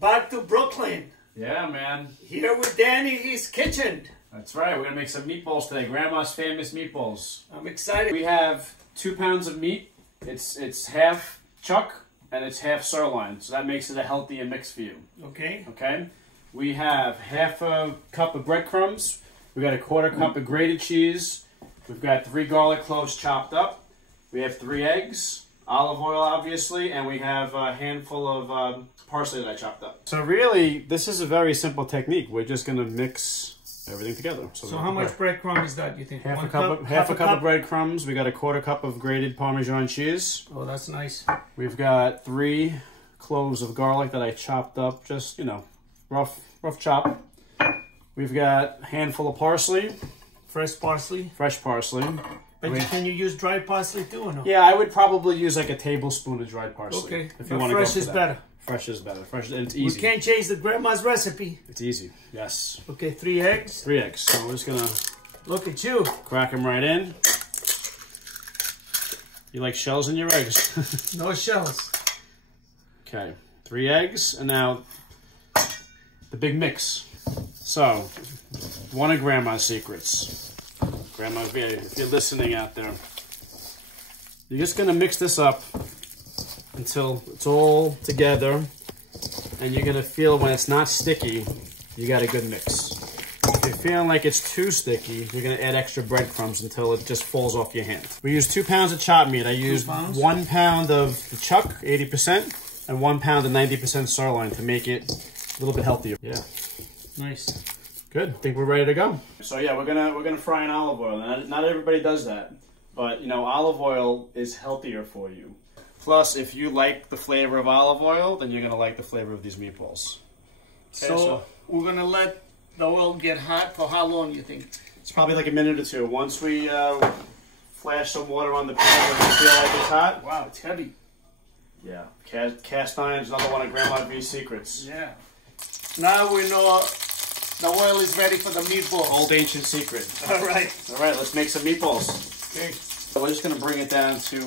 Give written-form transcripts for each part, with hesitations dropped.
Back to Brooklyn. Yeah, man. Here with Danny's kitchen. That's right. We're going to make some meatballs today. Grandma's famous meatballs. I'm excited. We have 2 pounds of meat. It's half chuck and it's half sirloin. So that makes it a healthier mix for you. Okay. Okay. We have half a cup of breadcrumbs. We got a 1/4 cup of grated cheese. We've got 3 garlic cloves chopped up. We have 3 eggs, olive oil obviously, and we have a handful of parsley that I chopped up. So really, this is a very simple technique. We're just going to mix everything together. So how much breadcrumb is that, you think? Half a cup of breadcrumbs. We got a 1/4 cup of grated Parmesan cheese. Oh, that's nice. We've got 3 cloves of garlic that I chopped up, just, you know, rough chop. We've got a handful of parsley. Fresh parsley? Fresh parsley. But can you use dried parsley too or no? Yeah, I would probably use like a tablespoon of dried parsley. Okay, if you want to go fresh is better. Fresh is better. Fresh, and it's easy. We can't change the grandma's recipe. It's easy, yes. Okay, 3 eggs. 3 eggs. So we're just gonna look at you. Crack them right in. You like shells in your eggs? No shells. Okay, 3 eggs, and now the big mix. So, one of Grandma's secrets. Grandma, if you're listening out there, you're just gonna mix this up until it's all together, and you're gonna feel when it's not sticky, you got a good mix. If you're feeling like it's too sticky, you're gonna add extra breadcrumbs until it just falls off your hand. We used 2 pounds of chopped meat. I used 1 pound of the chuck, 80%, and 1 pound of 90% sirloin to make it a little bit healthier. Yeah. Nice. Good. I think we're ready to go. So yeah, we're gonna fry in olive oil. Not everybody does that, but you know, olive oil is healthier for you. Plus, if you like the flavor of olive oil, then you're gonna like the flavor of these meatballs. Okay, so we're gonna let the oil get hot for how long, you think? It's probably like a minute or 2. Once we flash some water on the pan and we feel like it's hot. Wow, it's heavy. Yeah, cast iron is another one of Grandma V's secrets. Yeah. Now we know the oil is ready for the meatballs. Old ancient secret. All right. All right, let's make some meatballs. Okay. So we're just going to bring it down to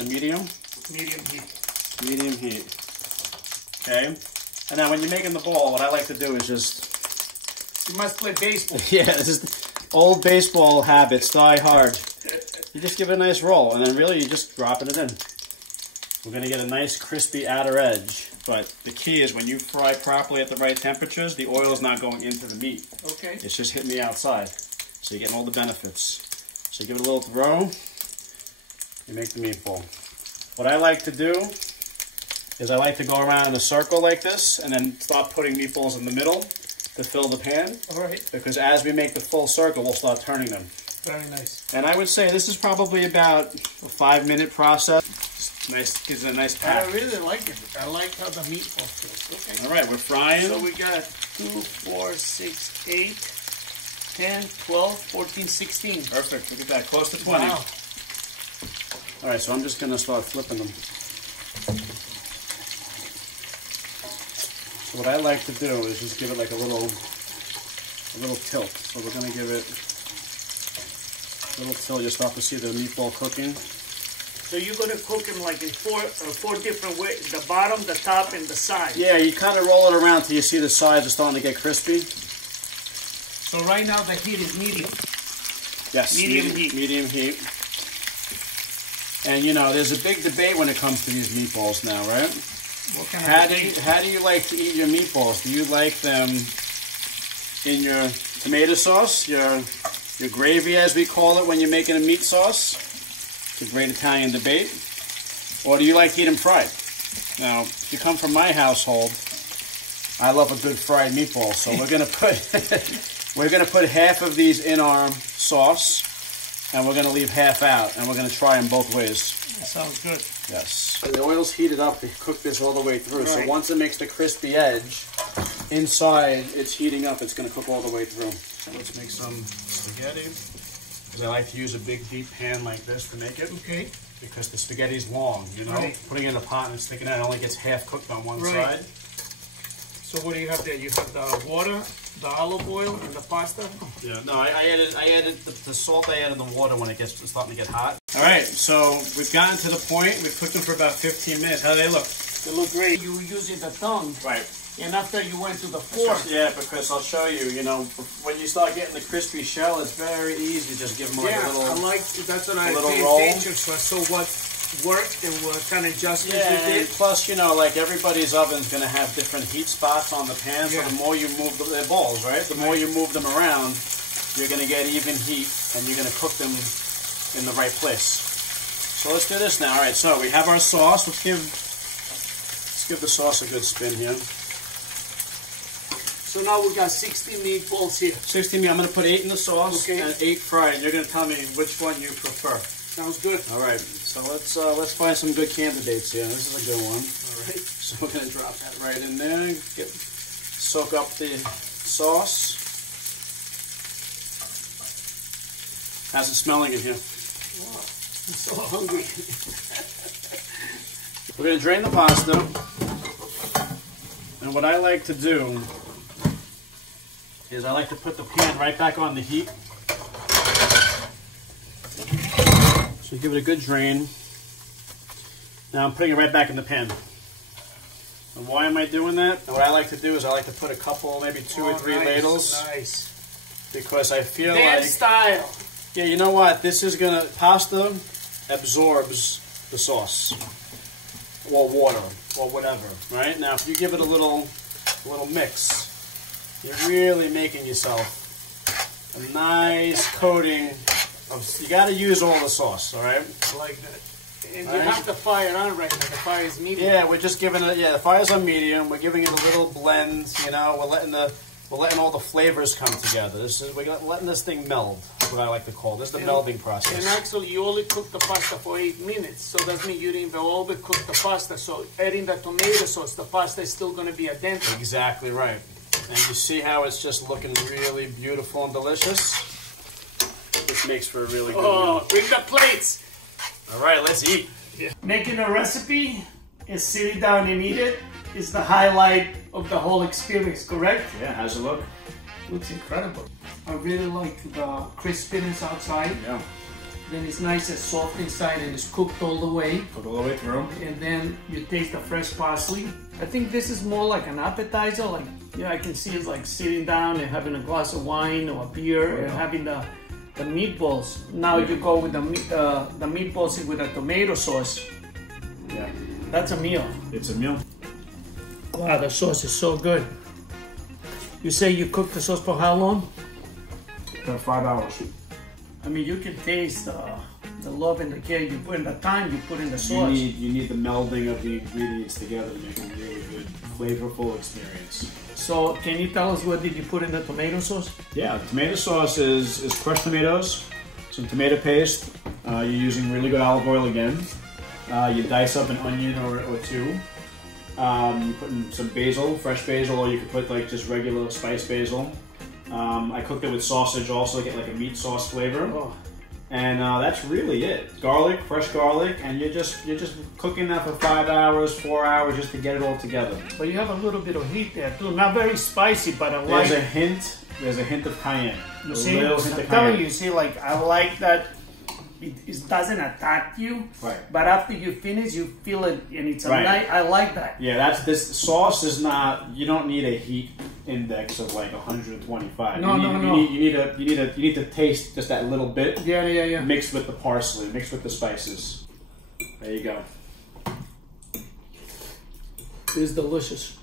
medium. Medium heat. Medium heat. Okay. And now when you're making the ball, what I like to do is just... You must play baseball. Yeah, this is old baseball habits, die hard. You just give it a nice roll, and then really you're just dropping it in. We're going to get a nice crispy outer edge, but the key is when you fry properly at the right temperatures, the oil is not going into the meat. Okay. It's just hitting the outside, so you're getting all the benefits. So you give it a little throw, you make the meatball. What I like to do is I like to go around in a circle like this, and then start putting meatballs in the middle to fill the pan. All right. Because as we make the full circle, we'll start turning them. Very nice. And I would say this is probably about a 5-minute process. Nice, gives it a nice pack. I really like it. I like how the meatball feels. Okay. All right, we're frying. So we got 2, 4, 6, 8, 10, 12, 14, 16. Perfect. Look at that. Close to 20. Wow. All right, so I'm just going to start flipping them. So what I like to do is just give it like a little tilt. So we're going to give it a little tilt. You start to see the meatball cooking. So you're going to cook them like in four different ways. The bottom, the top, and the side. Yeah, you kind of roll it around till you see the sides are starting to get crispy. So right now the heat is medium. Yes, medium heat. Medium heat. And you know, there's a big debate when it comes to these meatballs now, right? What kind of debate? How do you like to eat your meatballs? Do you like them in your tomato sauce, your gravy as we call it when you're making a meat sauce? It's a great Italian debate. Or do you like to eat them fried? Now, if you come from my household, I love a good fried meatball. So we're gonna put half of these in our sauce, and we're gonna leave half out, and we're gonna try them both ways. That sounds good. Yes. The oil's heated up to cook this all the way through. Right. So once it makes the crispy edge, inside it's heating up. It's gonna cook all the way through. So let's make some spaghetti. I like to use a big deep pan like this to make it. Okay. Because the spaghetti's long, you know? Right. Putting it in a pot and sticking it out, it only gets half cooked on one side. So what do you have there? You have the water, the olive oil, and the pasta? Yeah, no, I added the salt I added in the water when it's starting to get hot. All right, so we've gotten to the point. We've cooked them for about 15 minutes. How do they look? They look great. You were using the tongue. Right. and after you went to the fourth. Yeah, because I'll show you, you know, when you start getting the crispy shell, it's very easy. Just give them like a little, I like, that's what I pay roll. attention for. So what worked and what kind of adjustments you did? And plus, you know, like everybody's oven's going to have different heat spots on the pan, so the more you move they're balls, right? The more you move them around, you're going to get even heat, and you're going to cook them in the right place. So let's do this now. All right, so we have our sauce. Let's give the sauce a good spin here. So now we got 60 meatballs here. 60 meat. I'm going to put 8 in the sauce and 8 fried, and you're going to tell me which one you prefer. Sounds good. All right, so let's find some good candidates here. This is a good one. All right. So we're going to drop that right in there. Soak up the sauce. How's it smelling in here? Oh, I'm so hungry. We're going to drain the pasta. And what I like to do is I like to put the pan right back on the heat. So you give it a good drain. Now I'm putting it right back in the pan. And why am I doing that? And what I like to do is I like to put a couple, maybe 2 or 3 ladles. Nice. Because I feel Damn like... style. Yeah, you know what? This is going to... Pasta absorbs the sauce. Or water. Or whatever. Right? Now if you give it a little mix, you're really making yourself a nice coating. You got to use all the sauce, all right? I like that. And you have the fire on right now. The fire is medium. Yeah, we're just giving it. Yeah, the fire's on medium. We're giving it a little blend. You know, we're letting all the flavors come together. We're letting this thing meld. That's what I like to call this the melding process. And actually, you only cook the pasta for 8 minutes, so that means you didn't overcook the pasta. So adding the tomato sauce, the pasta is still going to be al dente. Exactly right. And you see how it's just looking really beautiful and delicious. This makes for a really good meal. Bring the plates. All right, let's eat. Yeah. Making a recipe and sitting down and eat it is the highlight of the whole experience, correct? Yeah, how's it look? Looks incredible. I really like the crispiness outside. Yeah. Then it's nice and soft inside and it's cooked all the way. Cooked all the way through. And then you taste the fresh parsley. I think this is more like an appetizer. Like, I can see it's like sitting down and having a glass of wine or a beer and having the meatballs. Now you go with the meatballs with a tomato sauce. Yeah. That's a meal. It's a meal. Wow, the sauce is so good. You say you cooked the sauce for how long? About 5 hours. I mean, you can taste the love and the care you put in the time you put in the sauce. You need the melding of the ingredients together to make a really good, flavorful experience. So, can you tell us what did you put in the tomato sauce? Yeah, the tomato sauce is crushed tomatoes, some tomato paste. You're using really good olive oil again. You dice up an onion or 2. You put in some basil, fresh basil, or you could put like just regular spiced basil. I cooked it with sausage also to get like a meat sauce flavor. Oh. And that's really it. Garlic, fresh garlic, and you're just cooking that for 5 hours, 4 hours just to get it all together. But you have a little bit of heat there too. Not very spicy, but I like. There's a hint of cayenne. You see, I'm telling you, see, like I like that. It doesn't attack you, right? But after you finish, you feel it, and it's a right. I like that. Yeah, this sauce is not. You don't need a heat index of like 125. No. You need to taste just that little bit. Yeah. Mixed with the parsley, mixed with the spices. There you go. It's delicious.